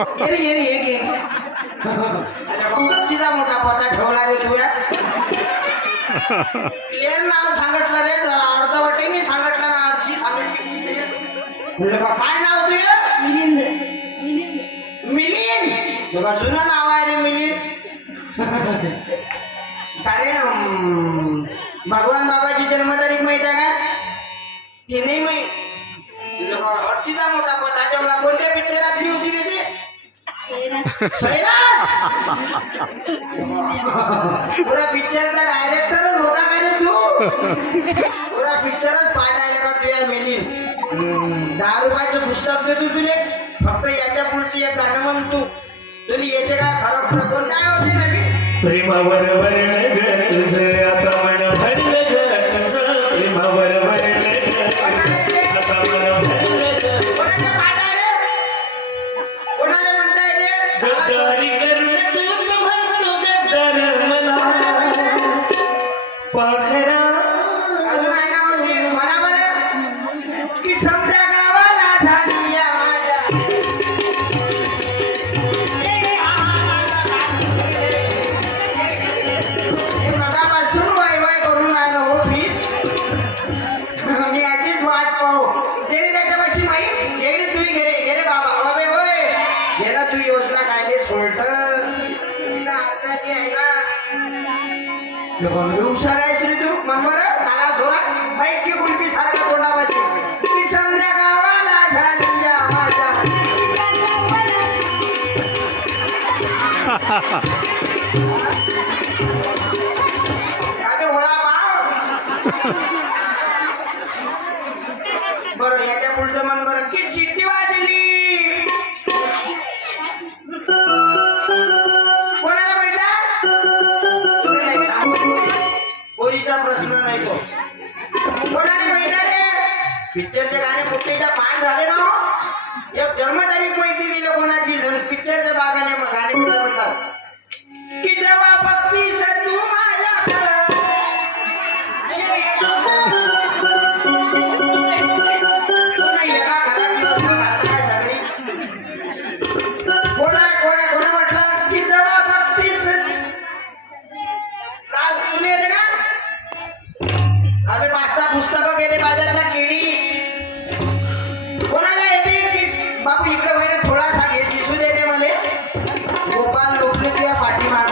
ये रे ये रे ये घे चिचा मोठा पोता ठेवला रे तुया क्लिअर नाव सांगितलं रे जरा अर्ध वाटेने सांगितलं ना अर्ची सांगितली की म्हणलं का काय नाव तुझं मिलिंद मिलिंद मिलिंद बघा जुनं नाव आहे रे मिलिंद अरे भगवान बाबाची जन्मतारीख माहित आहे का ते नाही माहित अर्चीचा मोठा पता ठेवला कोणत्या पिक्चरातली होती रे ते पुरा पिक्चरचा डायरेक्टरच होता काय रे तू पुरा पिक्चरच पाठायला का तुझ्या मिलिंद 10 रुपयाचं पुस्तक देतो तुले फक्त याच्या पुढची एक गाणं म्हण तू तुला येते काय फरक कोण काय होते नवीन प्रेमावर वर्ण तुझे आता मन भरलं प्रेमावर वर्ण आता मन भरलं कोणाचा पाठ आहे रे कोणाला म्हणता येते गद्दारी करून तूच म्हणतो गद्दार मला पाखरा अजून आहे ना म्हणते म्हणा बरं की समजा गावाला झाली या माझ्या हे मगापासून वाय वाय करून राहिलं हो प्लीज मी याचीच वाट पाहू ते त्याच्यापाशी माहीत ये रे तुम्ही घे रे बाबा अबे होय घे ना तू योजना कायले सोडत अर्जाची आहे ना हुशार आहेस रे तू मन बरं ताला झोरा माहिती कुलपी सारखा तोंडापाशी की समजा गावाला झाली या माझ्या अबे होळा पाव बरं याच्या पुढचं मन बरं की शिट्टी वाजली कोणाला माहिती पोरीचा प्रश्न नाही तो कोणाला माहिती रे पिक्चरचे गाणे कुठेच्या पाठ झाले ना एक जन्मतारीख माहिती दिलं कोणाची पिक्चरच्या बागाने गाणे म्हणतात की जेव्हा बघतीस तू पुस्तकं गेले बाजारला केळी कोणाला येते की बाबू इकडे वगैरे थोडासा घे दिसू दे रे मले गोपाल लोकले तुझ्या पाठीमाग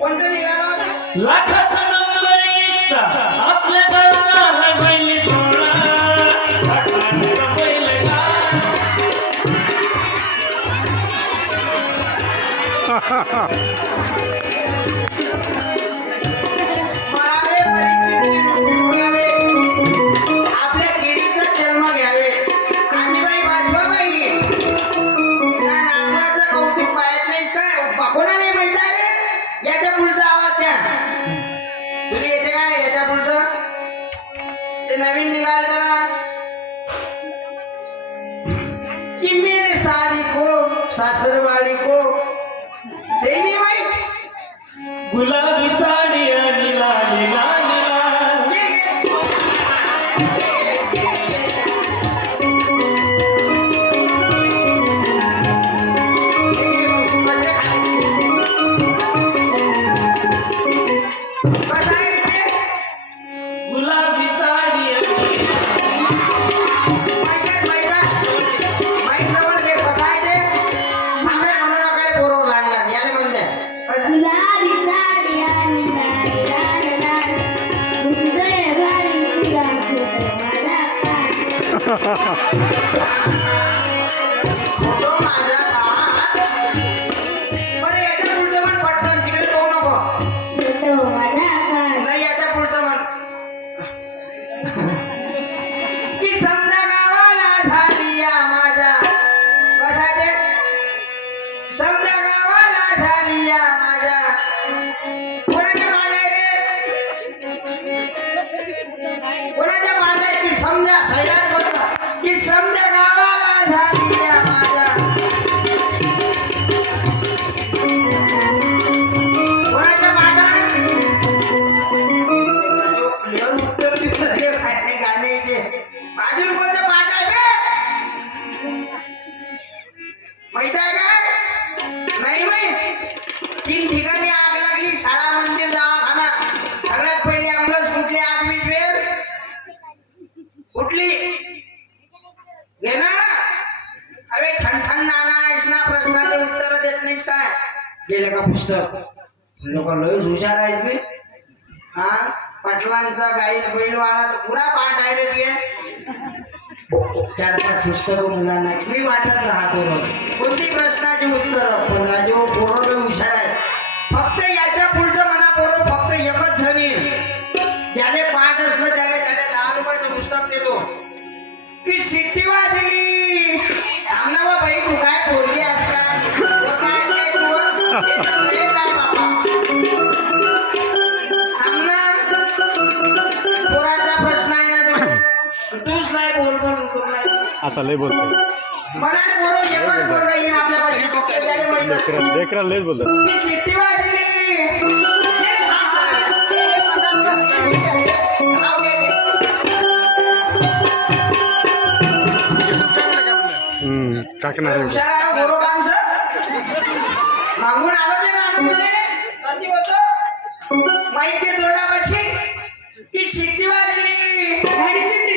कोणतं निघालं लाखात नंबर एकचा आपल्या गावाला बैल थोडा बैल आपल्या किडीचा जन्म घ्यावे आजीबाई वासवाबाई त्या नातवाचं कौतुक पाहत नाहीस काय कोणाला माहित आहे रे याच्या पुढचा आवाज द्या तुला येते काय याच्या पुढचं ते नवीन निघाल ना कि मेरे साली को सासरवाडी को ते नाही माहित गुलाबी साडी आणि लाली लाली लाली गुलाबी साडी आणि केलं का पुस्तक लोक लयच हुशार आहेत मी हा पाटलांचा गाई बैलवाडा तर पुरा पाठ आहे रे तुझे 4-5 पुस्तकं मुलांना मी वाटत राहतो रोज. कोणती प्रश्नाची उत्तर 15 जो पोरं लय हुशार आहेत फक्त याच्या पुढचं म्हणा पोरं फक्त एकच जणी ज्याने पाठ असलं त्याने 10 रुपयाचं पुस्तक देतो की शिट्टी वाजली थांबना बा बाई तू काय पोरगी आज काय तू हे काय बाबा थांबना पोराचा प्रश्न आहे ना तूच नाही बोल आता लय बोलतो मनात पोरं एकच पोरं येईन आपल्यापाशी फक्त त्याला माहित लेकरा लयच बोलतो की शिट्टी वाजली हे मदत करते. राहू दे. काकणार हुशार आहे गोरो माणसं मागून आलं ते गाणं कधी होतं माहिती तोंडापाशी की शिट्टी वाजली गाडी सुटली